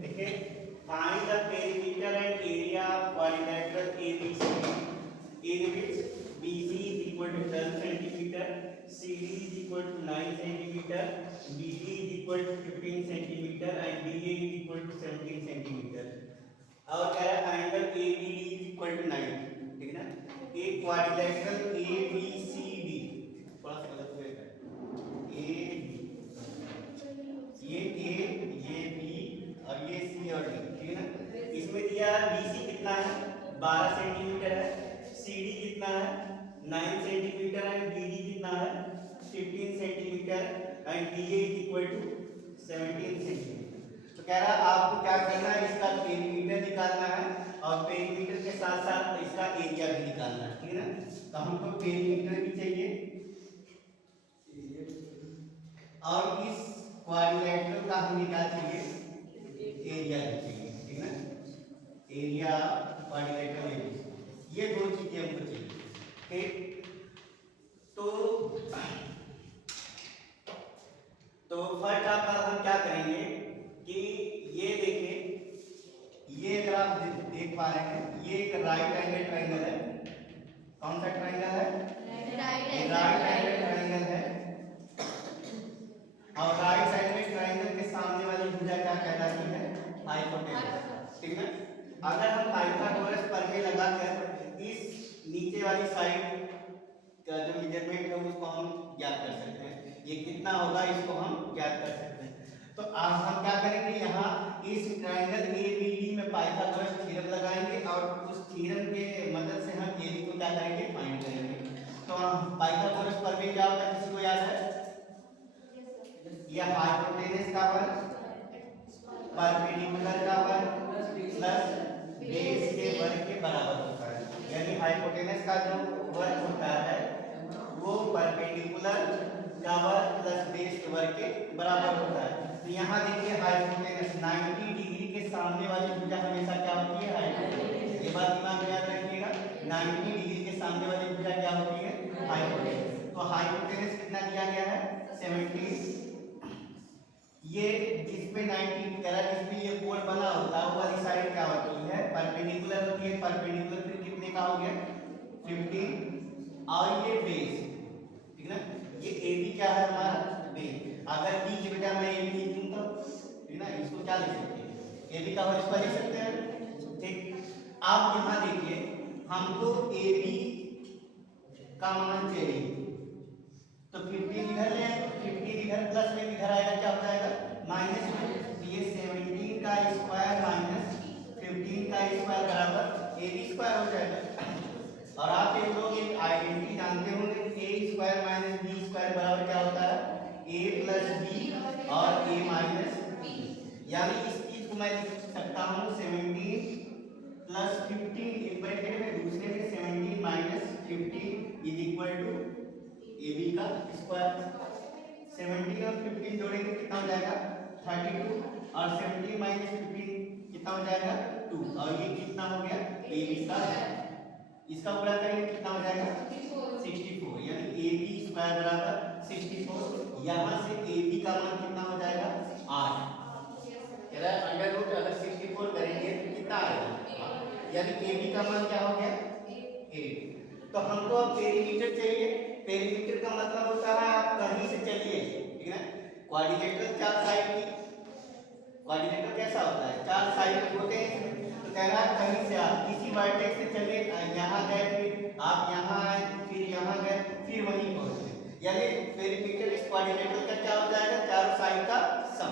देखिए find the perimeter and area of quadrilateral ABC in which BC is equal to 10 centimeter, CD is equal to 9 centimeter, BD is equal to 15 centimeter and DA is equal to 17 centimeter. और कह रहा है angle ABD is equal to 90, ठीक है ना। एक quadrilateral ABCD थोड़ा सा गलत हुआ है, ये A ये B और ये C और D, ठीक है ना। इसमें दिया BC कितना है 12 सेंटीमीटर है, CD कितना है 9 सेंटीमीटर है, BD कितना है 15 centimetre and DA is equal to 17 centimetre. तो कह रहा है आपको क्या करना है, इसका पेरीमीटर निकालना है और पेरीमीटर के साथ साथ इसका एरिया भी निकालना है, ठीक है ना। तो हमको पेरीमीटर भी चाहिए और इस क्वाड्रिलेटरल का हमें क्या चाहिए, एरिया भी चाहिए, ठीक है ना। एरिया क्वाड्रिलेटरल ये दो चीजें हमको चाहिए, ठीक। तो फर्स्ट आप हम क्या करेंगे कि ये देखिए, ये अगर आप देख पा रहे हैं ये एक राइट एंगल ट्रायंगल है। कौन सा ट्रायंगल है, राइट एंगल ट्रायंगल है। और राइट एंगल ट्रायंगल के सामने वाली भुजा क्या कहलाती है, हाइपोटेनस, ठीक है। अगर हम पाइथागोरस प्रमेय लगाकर इस नीचे वाली साइड का जो मेजरमेंट है उसको हम ज्ञात कर सकते हैं, ये कितना होगा इसको हम ज्ञात कर सकते हैं। तो आज हम क्या करेंगे, यहाँ इस ट्रायंगल ABD में पाइथागोरस थ्योरम लगाएंगे और उस थ्योरम के मदद से हम AB को क्या करेंगे, फाइंड करेंगे। तो पाइथागोरस प्रमेय क्या होता है, किसी को याद है, यह हाइपोटेनस का वर्ग परपेंडिकुलर का वर्ग प्लस बेस के वर्ग के बराबर होता है। यानी हाइपोटेनस का जो वर्ग होता है वो परपेंडिकुलर का वर्ग प्लस बेस के वर्ग के बराबर होता है। तो यहाँ देखिए हाइपोटेनस 90 डिग्री के सामने वाली भुजा हमेशा क्या होती है, हाइपोटेनस। ये बात दिमाग में याद रखिएगा, 90 डिग्री के सामने वाली भुजा क्या होती है, हाइपोटेनस। तो हाइपोटेनस कितना दिया गया है, 70। ये जिसपे 90 करा जिसपे ये कोण बना होता है वो वाली साइड क्या होती है, परपेंडिकुलर होती है। परपेंडिकुलर फिर कितने का हो गया, 50। और ये बेस, ठीक है ना। ये AB क्या है हमारा, बेस। अगर B की बेटा मैं AB लिख दूं तो, ठीक है ना, इसको क्या लिख सकते हैं, AB का वर्ग इसको लिख सकते हैं, ठीक। आप यहाँ देखिए हमको AB का मान चाहिए, तो 50 इधर ले, 50 इधर प्लस में इधर आएगा, क्या हो जाएगा माइनस में। ये 17 का स्क्वायर माइनस 15 का स्क्वायर बराबर AB स्क्वायर हो जाएगा। और आप ये लोग एक आइडेंटिटी जानते होंगे, A square minus B square बराबर क्या होता है, A प्लस B और A माइनस B। यानी इस चीज को मैं लिख सकता हूँ 17 प्लस 15 एक ब्रैकेट में दूसरे में 17 minus 15 is equal to AB का स्क्वायर। 17 और 15 जोड़ेंगे कितना हो जाएगा 32 और 17 माइनस 15 कितना हो जाएगा 2 और ये कितना हो गया AB का, इसका गुणा करेंगे कितना हो जाएगा 64। यानी AB स्क्वायर बराबर 64। यहाँ से AB का मान कितना हो जाएगा 8। कह रहा है अंडर रूट अगर 64 करेंगे तो कितना आएगा, यानी AB का मान क्या हो गया 8। तो हमको अब पेरीमीटर चाहिए। पेरीमीटर का मतलब होता है आप कहीं से चलिए, ठीक है ना। क्वाड्रिलेटरल चार साइड की, क्वाड्रिलेटरल कैसा होता है, चार साइड होते हैं। तो कह रहा है कहीं से आप किसी वर्टेक्स से चले, यहाँ गए, फिर आप यहाँ आए, फिर यहाँ गए, फिर वहीं पहुंचे। यानी पेरीमीटर इस क्वाड्रिलेटरल का क्या हो जाएगा, चारों साइड का सम।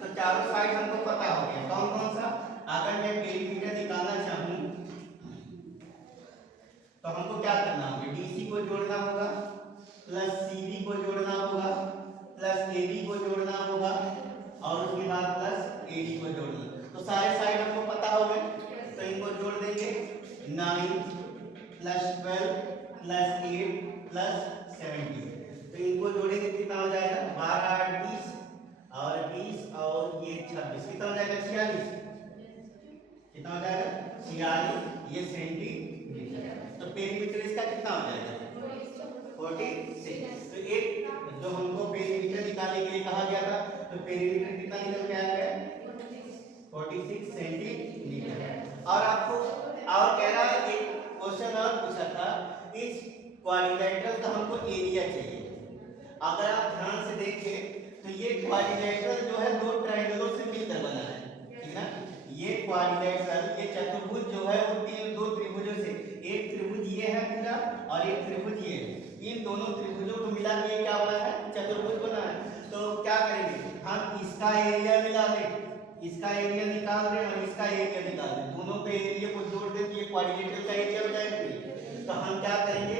तो चारों साइड हमको पता हो गया कौन कौन सा। अगर मैं पेरीमीटर निकालना चाहूँ तो हमको क्या करना होगा, DC को जोड़ना होगा प्लस CD को जोड़ना होगा प्लस AB को जोड़ना होगा और उसके बाद प्लस AD को जोड़ना। तो सारे साइड हमको पता हो गए, तो इनको जोड़ देंगे 9 प्लस 12 प्लस 8 प्लस 17। तो इनको जोड़ेंगे कितना हो जाएगा 12 8 20 और 20 और ये 26 कितना हो जाएगा 46। कितना हो जाएगा 46, ये सेंटीमीटर। तो पेरीमीटर इसका कितना हो जाएगा 46। तो एक जो हमको पेरीमीटर निकालने के लिए कहा गया था, तो पेरीमीटर कितना निकल के आया है 46 सेंटीमीटर। और आपको और कह रहा है एक क्वेश्चन और पूछा था, इस क्वाड्रिलेटरल का हमको एरिया चाहिए। अगर आप ध्यान से देखें तो ये क्वाड्रिलेटरल जो है दो ट्रायंगलों से मिलकर बना है, ठीक ना। ये क्वाड्रिलेटरल, ये चतुर्भुज जो है वो दो त्रिभुजों से, एक त्रिभुज ये है पूरा और एक त्रिभुज ये है, इन दोनों त्रिभुजों को मिला के क्या बना है, चतुर्भुज बना है। तो क्या करेंगे हम, इसका एरिया मिला दें, इसका एरिया निकाल दें और इसका एरिया निकाल दें, दोनों के एरिया को जोड़ दें तो ये क्वाड्रिलेटरल का एरिया हो जाएगा। तो हम क्या करेंगे,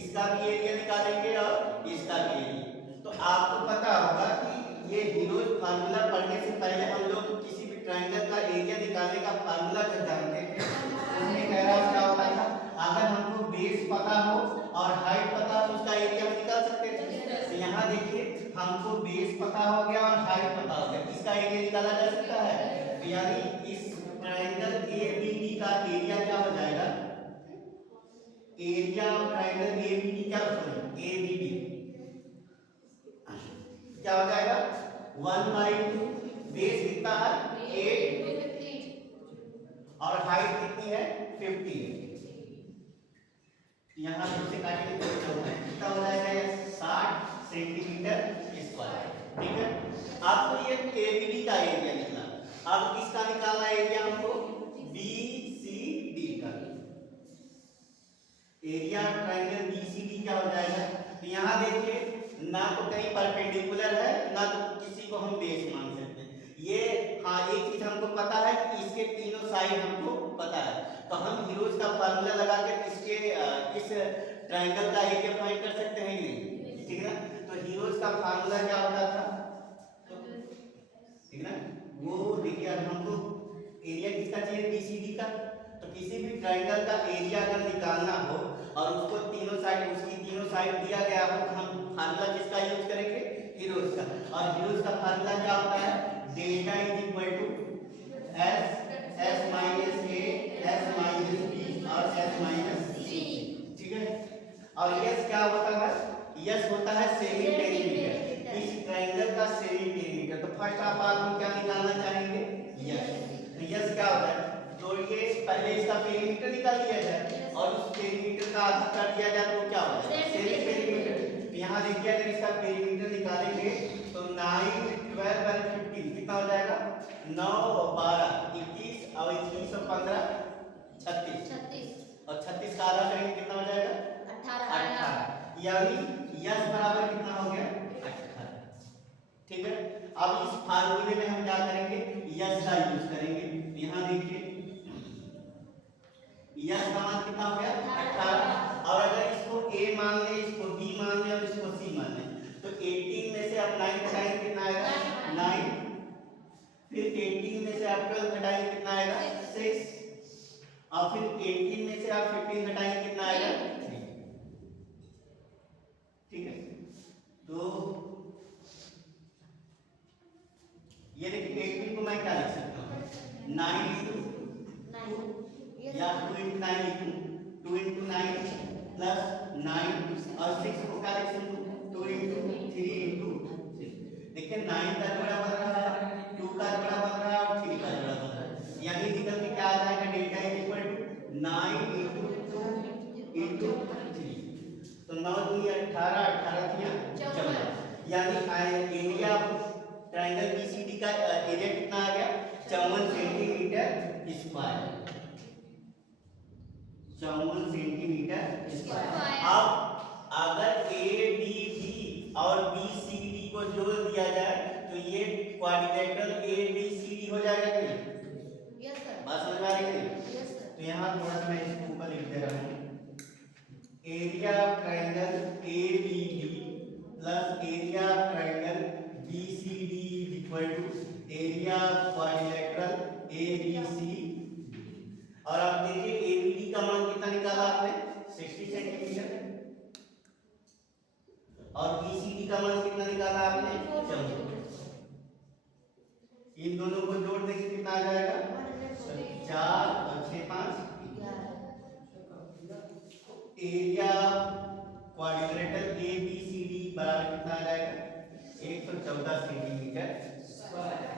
इसका भी एरिया निकालेंगे और इसका भी एरिया। तो आपको पता होगा कि ये हीरोज फार्मूला पढ़ने से पहले हम लोग किसी भी ट्रायंगल का एरिया निकालने का फार्मूला जब जानते थे, उसमें कह रहा क्या होता था, अगर हमको बेस पता हो और हाइट पता हो तो उसका एरिया हम निकाल सकते थे। तो यहाँ देखिए हमको बेस पता हो गया और हाइट पता हो गया, इसका एरिया निकाला जा सकता है। तो यानी इस ट्रायंगल एबीडी का एरिया क्या हो जाएगा, एरिया ऑफ ट्रायंगल एबीडी क्या हो जाएगा, एबीडी क्या हो जाएगा 1/2, बेस कितना है 8 और हाइट कितनी है 15। यहाँ से काटेंगे तो कितना हो जाएगा 60 सेंटीमीटर स्क्वायर, ठीक है। आपको ये एबीडी का एरिया निकला, अब किसका निकालना एरिया हमको, बीसीडी का एरिया ट्रायंगल बीसीडी क्या हो जाएगा। तो यहाँ देखिए ना तो कहीं परपेंडिकुलर है ना तो किसी को हम बेस मान सकते हैं। ये हाँ एक चीज हमको पता है कि इसके तीनों साइड हमको पता है, तो हम हीरोज का फार्मूला लगा के इसके इस ट्रायंगल का एरिया फाइंड कर सकते हैं कि नहीं, ठीक है ना। तो हीरोज का फार्मूला क्या होता था, ठीक है ना, वो देखिए अब हमको एरिया किसका चाहिए, बीसीडी का। तो किसी भी ट्रायंगल का एरिया अगर निकालना हो और उसको तीनों साइड, उसकी तीनों साइड दिया गया हो तो हम फार्मूला किसका यूज करेंगे, हीरोज का। और हीरोज का फार्मूला क्या होता है, delta is equal to S minus A S minus B और एस माइनस सी, ठीक है। और यस क्या होता है, यस होता है सेमी पेरीमीटर, इस ट्रायंगल का सेमी पेरीमीटर। तो फर्स्ट ऑफ ऑल हम क्या निकालना चाहेंगे, यस। तो यस क्या होता है, तो ये पहले इसका पेरीमीटर निकाल लिया जाए और उस पेरीमीटर का आधा कर दिया जाए तो क्या होगा, सेमी पेरीमीटर। यहाँ देखिए अगर इसका पेरीमीटर निकालेंगे तो 9 12 और 15 कितना हो जाएगा, 9 12 21 और 21 और 15 36 और 36 का आधा करेंगे कितना हो जाएगा 18। यानी यस बराबर कितना हो गया 18, ठीक है। अब इस फार्मूले में हम क्या करेंगे, यस का यूज करेंगे। यहाँ देखिए यस का मान कितना हो गया 18, और अगर इसको a मान ले, इसको b मान ले और इसको c मान ले तो 18 में से आप 9 घटाएंगे कितना आएगा 9, फिर 18 में से आप 12 घटाएंगे कितना आएगा 6, और फिर 18 में से आप 15 घटाएंगे कितना आएगा 3, ठीक है। तो ये देखिए 18 को मैं क्या लिख सकता हूँ 9 या 2 into 9 लिखूं, 2 into 9 प्लस 9 और 6 को क्या लिख सकूं 2 into 3 into 6। देखिए 9 का जोड़ा बन रहा है, 2 का जोड़ा बन रहा है और 3 का जोड़ा बन रहा है, यानी निकल के क्या आ जाएगा delta is equal to 9 into 2 into 3। तो 9 दूनी 18 18 दिया 14, यानी एरिया ट्रायंगल बीसीडी का एरिया कितना आ गया 54 सेंटीमीटर स्क्वायर, 54 सेंटीमीटर स्क्वायर। अब अगर ए बी डी और बी सी डी को जोड़ दिया जाए तो ये quadrilateral A B C D हो जाएगा कि नहीं, यस सर, बात समझ में आ रही है, यस सर। तो यहाँ थोड़ा सा मैं इसको ऊपर लिख दे रहा हूँ, area of triangle A B D plus area of triangle B C D is equal to area of quadrilateral A B C. और आप देखिए एबीडी का मान कितना निकाला आपने 60 सेंटीमीटर, और बीसीडी का मान कितना निकाला आपने 14। इन दोनों को जोड़ देंगे कितना आ जाएगा 4 और 6 5 एरिया क्वाड्रिलेटरल एबीसीडी बराबर कितना आ जाएगा 114 सेंटीमीटर स्क्वायर।